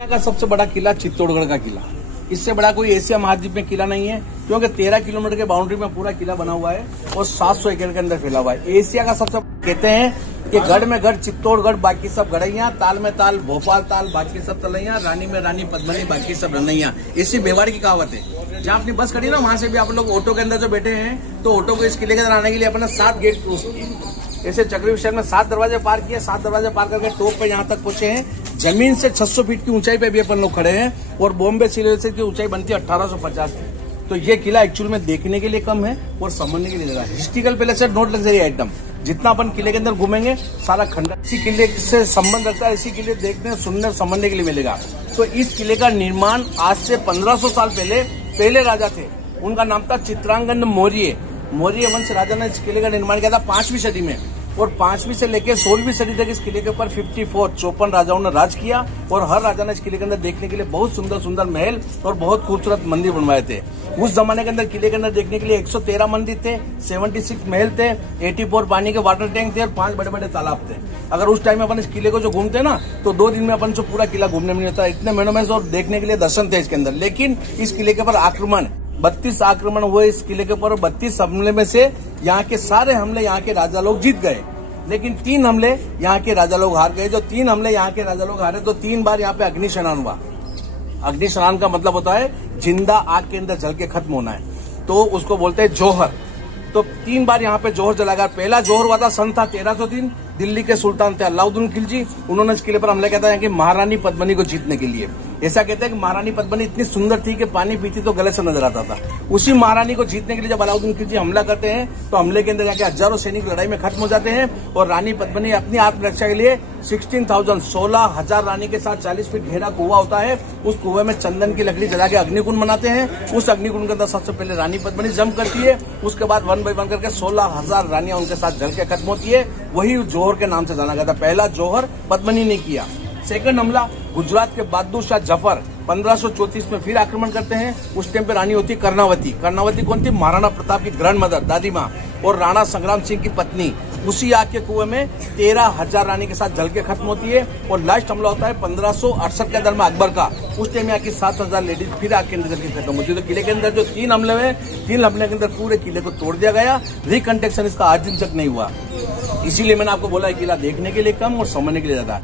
का सबसे बड़ा किला चित्तौड़गढ़ का किला, इससे बड़ा कोई एशिया महाद्वीप में किला नहीं है, क्योंकि 13 किलोमीटर के बाउंड्री में पूरा किला बना हुआ है और 700 एकड़ के अंदर फैला हुआ है। एशिया का सबसे कहते हैं कि गढ़ में गढ़ चित्तौड़गढ़, बाकी सब गढ़ैया, ताल में ताल भोपाल ताल, बाकी सब तलैया, रानी में रानी पद्मनी, बाकी सब रनैया। इसी मेवाड़ की कहावत है। जहाँ अपनी बस खड़ी ना, वहां से भी आप लोग ऑटो के अंदर जो बैठे हैं, तो ऑटो को इस किले के अंदर आने के लिए अपना 7 गेट क्रॉस किए। ऐसे चक्री शहर में 7 दरवाजे पार किए, 7 दरवाजे पार करके टॉप पे यहाँ तक पहुंचे हैं। जमीन से 600 फीट की ऊंचाई पे भी अपन लोग खड़े हैं और बॉम्बे सिविलाइजेशन की ऊंचाई बनती है 1850 फीट। तो ये किला एक्चुअल में देखने के लिए कम है और समझने के लिए ज्यादा है। हिस्ट्रिकल पैलेस है, नॉट लग्जरी आइटम। जितना अपन किले के अंदर घूमेंगे सारा खंडर इसी किले से संबंध रखता है, इसी किले देखने सुनने समझने के लिए मिलेगा। तो इस किले का निर्माण आज से 1500 साल पहले राजा थे, उनका नाम था चित्रांगन मौर्य। मौर्य वंश राजा ने इस किले का निर्माण किया था 5वीं सदी में, और 5वीं से लेकर 16वीं सदी तक इस किले के ऊपर 54 राजाओं ने राज किया। और हर राजा ने इस किले के अंदर देखने के लिए बहुत सुंदर सुंदर महल और बहुत खूबसूरत मंदिर बनवाए थे। उस जमाने के अंदर किले के अंदर देखने के लिए 113 मंदिर थे, 76 महल थे, 84 पानी के वाटर टैंक थे और 5 बड़े बड़े तालाब थे। अगर उस टाइम में अपन इस किले को जो घूमते ना, तो 2 दिन में अपन से पूरा किला घूमने में नहीं होता। इतने मोन्यूमेंट्स और देखने के लिए दर्शन थे इसके अंदर। लेकिन इस किले के ऊपर आक्रमण 32 आक्रमण हुए इस किले के ऊपर, 32 हमले में से यहाँ के सारे हमले यहाँ के राजा लोग जीत गए, लेकिन 3 हमले यहाँ के राजा लोग हार गए। जो 3 हमले यहाँ के राजा लोग हारे, तो 3 बार यहाँ पे अग्नि स्नान हुआ। अग्नि स्नान का मतलब होता है जिंदा आग के अंदर जल के खत्म होना है, तो उसको बोलते हैं जोहर। तो 3 बार यहाँ पे जोहर जला गया। पहला जोहर हुआ था सन था 1303, दिल्ली के सुल्तान थे अलाउद्दीन खिलजी, उन्होंने इस किले पर हमला किया था कि महारानी पद्मनी को जीतने के लिए। ऐसा कहते हैं कि महारानी पद्मनी इतनी सुंदर थी कि पानी पीती तो गले से नजर आता था। उसी महारानी को जीतने के लिए जब अलाउद्दीन खिलजी हमला करते हैं, तो हमले के अंदर जाके हजारों सैनिक लड़ाई में खत्म हो जाते हैं। और रानी पद्मनी अपनी आत्मरक्षा के लिए 16,000 रानी के साथ 40 फीट घेरा कुआं होता है, उस कुएं में चंदन की लकड़ी जला के अग्निकुंड बनाते हैं। उस अग्निकुंड के अंदर सबसे पहले रानी पद्मनी जम करती है, उसके बाद 1 बाय 1 करके 16,000 रानियां उनके साथ जल के खत्म होती है। वही जोहर के नाम से जाना गया था। पहला जोहर पद्मनी ने किया। सेकंड हमला गुजरात के बहादुर शाह जफर 1534 में फिर आक्रमण करते हैं। उस टाइम पे रानी होती कर्णावती। कर्णावती कौन थी? महाराणा प्रताप की ग्रैंड मदर, दादी माँ, और राणा संग्राम सिंह की पत्नी। उसी आग के कुएं में 13,000 रानी के साथ जल के खत्म होती है। और लास्ट हमला होता है 1568 के अंदर में अकबर का। उस टाइम यहाँ की 7,000 लेडीज फिर आग के अंदर जल के खत्म होती है। तो किले के अंदर जो 3 हमले हुए, 3 हमले के अंदर पूरे किले को तोड़ दिया गया। रिकंस्ट्रक्शन इसका आज दिन तक नहीं हुआ। इसीलिए मैंने आपको बोला है किला देखने के लिए कम और समझने के लिए ज्यादा।